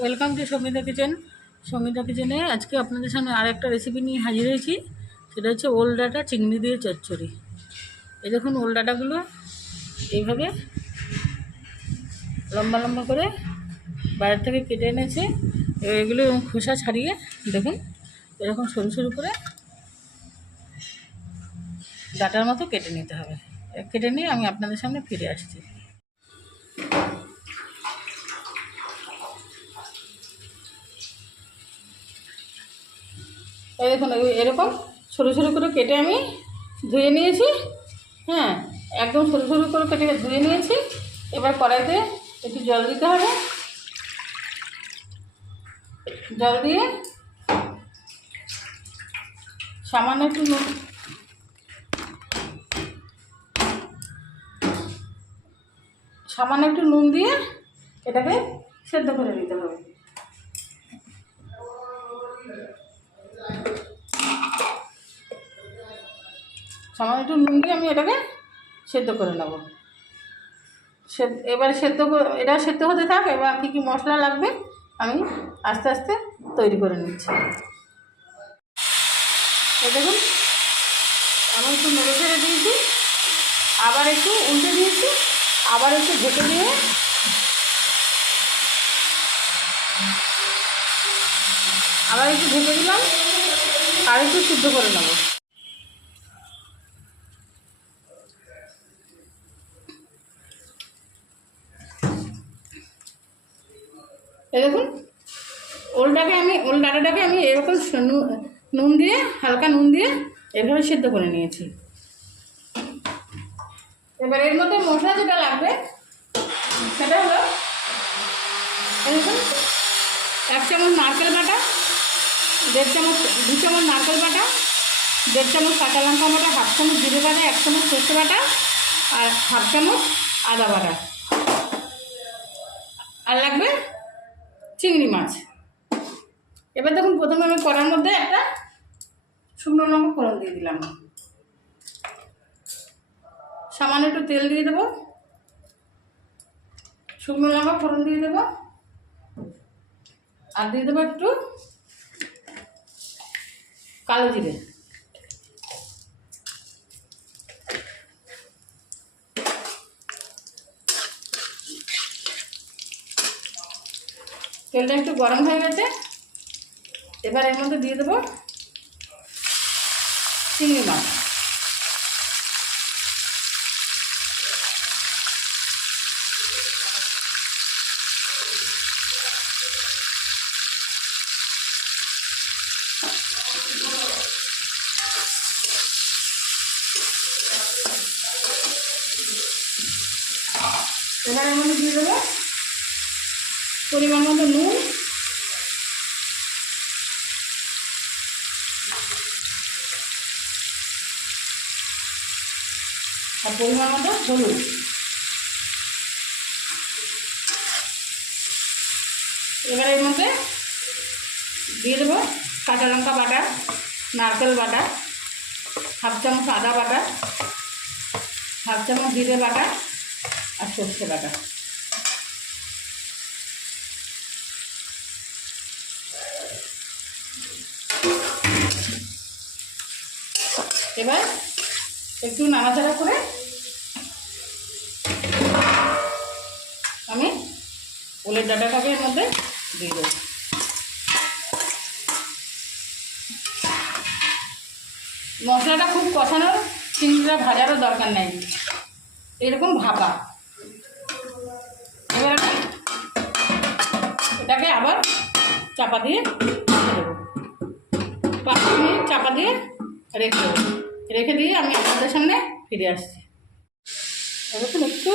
Welcome to Sangeeta kitchen. Sangeeta কিচেনে আজকে আপনাদের সামনে আর একটা রেসিপি নিয়ে হাজির হয়েছি। সেটা হচ্ছে ওল ডাঁটা চিংড়ি দিয়ে চচ্চড়ি। এই দেখুন, ওল ডাঁটাগুলো এইভাবে লম্বা লম্বা করে বাইরে থেকে কেটে এনেছে। এগুলো খোসা ছাড়িয়ে দেখুন এরকম সরু সরু করে ডাঁটার মতো কেটে নিতে হবে। কেটে নিয়ে আমি আপনাদের সামনে ফিরে আসছি। এই দেখুন, এরকম সরু সরু করে কেটে আমি ধুয়ে নিয়েছি। হ্যাঁ, একদম সরু সরু করে কেটে ধুয়ে নিয়েছি। এবার কড়াইতে একটু জল দিতে হবে। জল দিয়ে সামান্য একটু নুন দিয়ে এটাকে সেদ্ধ করে নিতে হবে। সামান্য একটু নুন দিয়ে আমি এটাকে সেদ্ধ করে নেব। এবার এটা সেদ্ধ হতে থাক। এবার কী কী মশলা লাগবে আমি আস্তে আস্তে তৈরি করে নিচ্ছি। এই দেখুন, আমি একটু নেড়ে ছেড়ে দিয়েছি, আবার একটু উল্টে দিয়েছি, আবার একটু ঢেকে দিয়ে আবার একটু ঢেকে দিলাম, আর একটু সিদ্ধ করে নেব। এই দেখুন, ওল ডাঁটাটাকে আমি এরকম নুন দিয়ে, হালকা নুন দিয়ে এভাবে সিদ্ধ করে নিয়েছি। এবার এর মধ্যে মশলা যেটা লাগবে সেটা হলো, দেখুন, 1 চামচ নারকেল বাটা, 2 চামচ নারকেল বাটা, 1.5 চামচ কাঁচা লঙ্কা বাটা, 1/2 চামচ জিরে বাটা, 1 চামচ সর্ষে বাটা, আর 1/2 চামচ আদা বাটা। আর লাগবে চিংড়ি মাছ। এবার দেখুন, প্রথমে আমি কড়ার মধ্যে একটা শুকনো লঙ্কা ফোড়ন দিয়ে দিলাম। সামান্য একটু তেল দিয়ে দেবো, শুকনো লঙ্কা ফোড়ন দিয়ে দেবো, আর দিয়ে দেবো একটু কালো জিরে। তেলটা একটু গরম হয়ে গেছে। এবার এর মধ্যে দিয়ে দেবো চিংড়ি মাছ। এবার এর মধ্যে দিয়ে দেবো পরিমাণ মতো নুন, আর পরিমাণ মতো হলুদ। এবার এর মধ্যে দিয়ে দেবো কাঁচা লঙ্কা বাটা, নারকেল বাটা, 1/2 চামচ আদা বাটা, 1/2 চামচ জিরে বাটা, আর সর্ষে বাটা। এবার একটু নাড়াচাড়া করে আমি ওলের ডাঁটাটাকে এর মধ্যে দিয়ে দেবো। মশলাটা খুব কষানোর, চিংড়িটা ভাজারও দরকার নেই, এরকম ভাপা। এবার আমি এটাকে আবার চাপা দিয়ে রেখে দেবো। 5 মিনিট চাপা দিয়ে রেখে দেবো। রেখে দিয়ে আমি আপনাদের সামনে ফিরে আসছি। দেখুন, একটু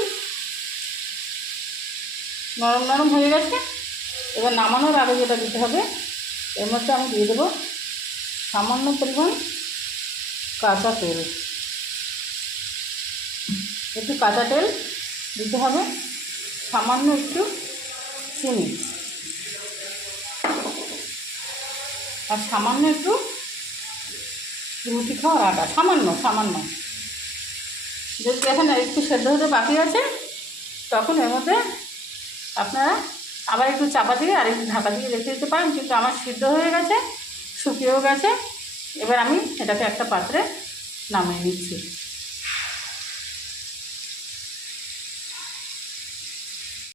নরম নরম হয়ে গেছে। এবার নামানোর আগে যেটা দিতে হবে, এর মধ্যে আমি দিয়ে দেবো সামান্য পরিমাণ কাঁচা তেল। একটু কাঁচা তেল দিতে হবে, সামান্য একটু চিনি, আর সামান্য একটু রুটি খাওয়ার আটা, সামান্য। যদি এখন একটু সেদ্ধ হতে বাকি আছে, তখন এর মধ্যে আপনারা আবার একটু চাপা দিয়ে আর একটু ঢাকা দিয়ে রেখে দিতে পারেন, কিন্তু আমার সিদ্ধ হয়ে গেছে, শুকিয়েও গেছে। এবার আমি এটাকে একটা পাত্রে নামিয়ে নিচ্ছি।